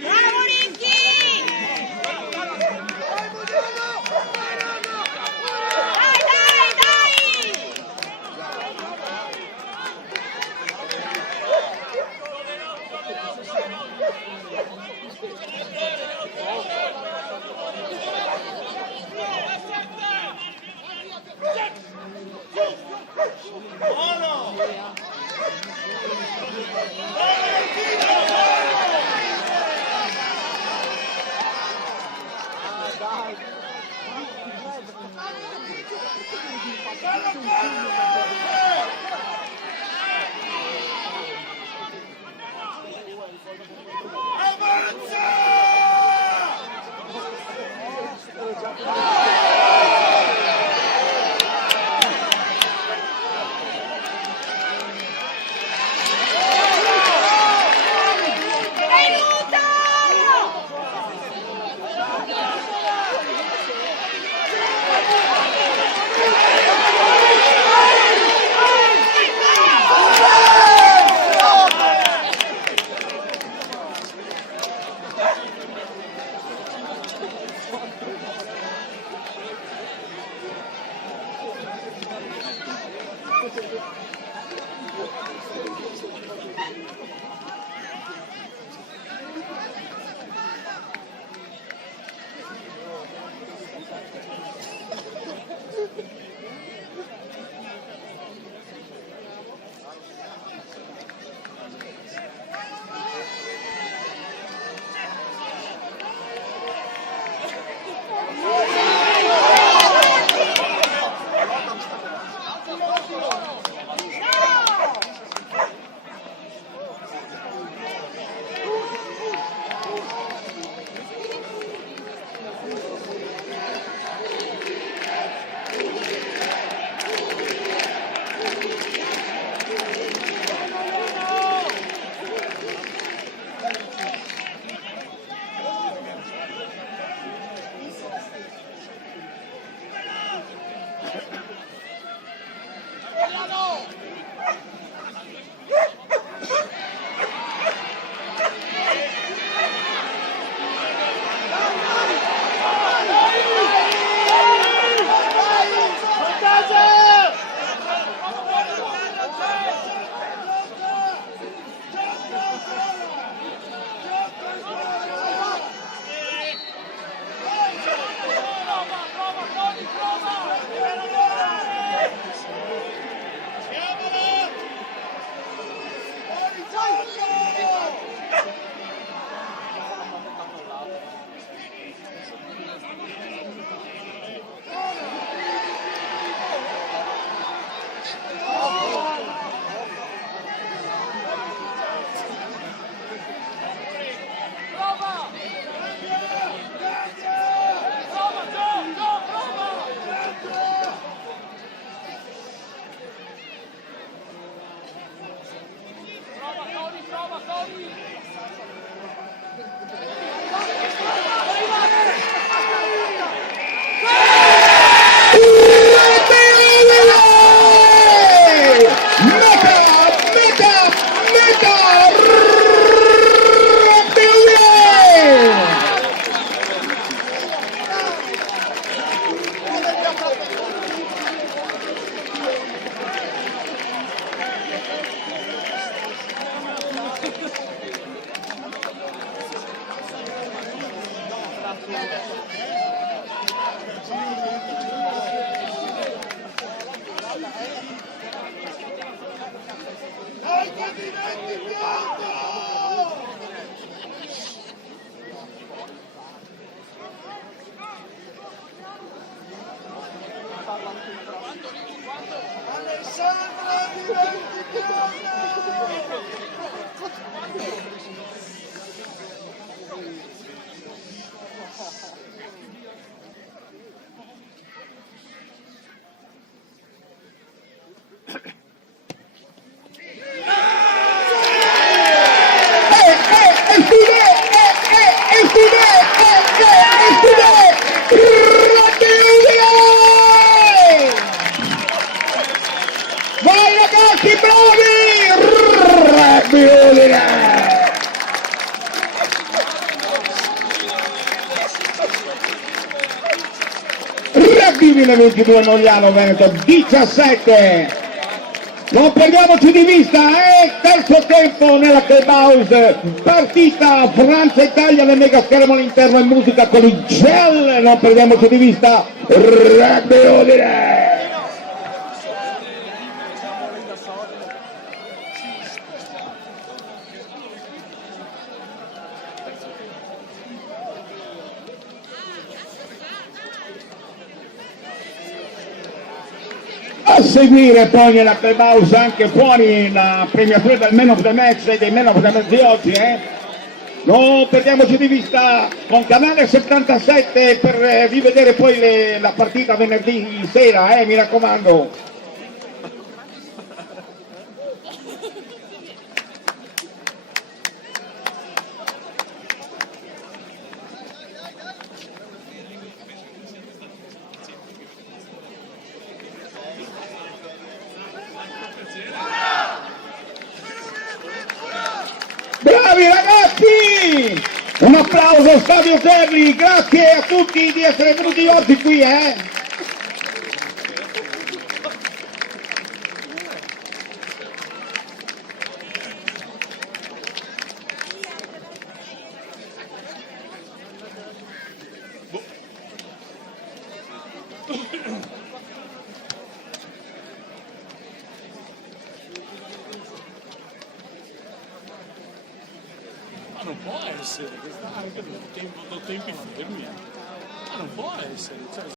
Bravo Ricky! Dai, dai, dai! Divine 22, Mogliano Veneto 17. Non perdiamoci di vista, terzo tempo nella Clubhouse, partita Francia-Italia nel mega schermo all'interno in musica con i Gel, non perdiamoci di vista, Rugby Udine. A seguire poi nella Clubhouse anche fuori la premiazione del Man of the Match e dei Man of the Match di oggi, Non perdiamoci di vista con Canale 77 per rivedere poi la partita venerdì sera, mi raccomando. Bravi ragazzi! Un applauso Stadio Terni, grazie a tutti di essere venuti oggi qui, Ma non può essere, anche do tempi fermi. Ma non può essere, cioè,